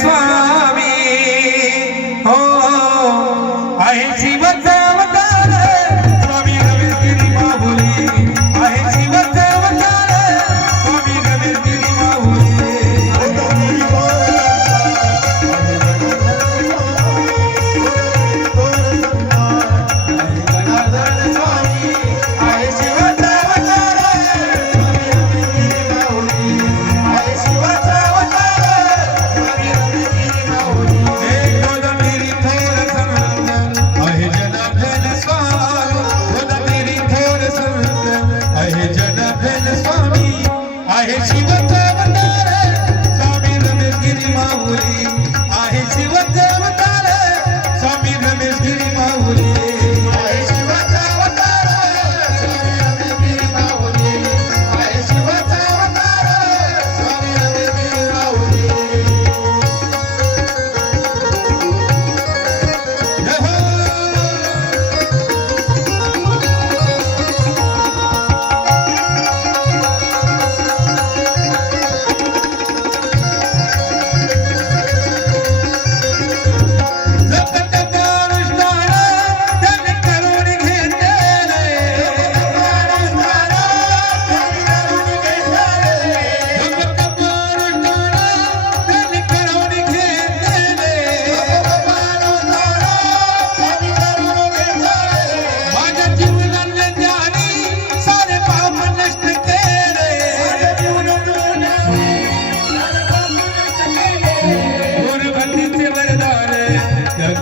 ಸ್ವಾಮಿ ಓ ಅಹಿಸಿ आहे शिवचा भंडारा. स्वामी रमेश गिरी माऊली.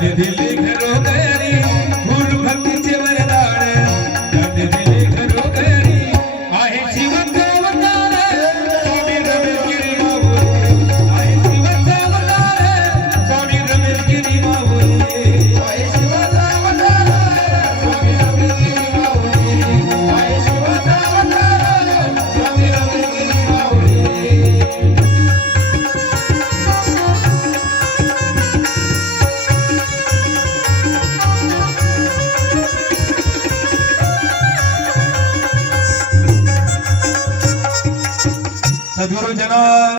দিদি লিখে చదువులు జనం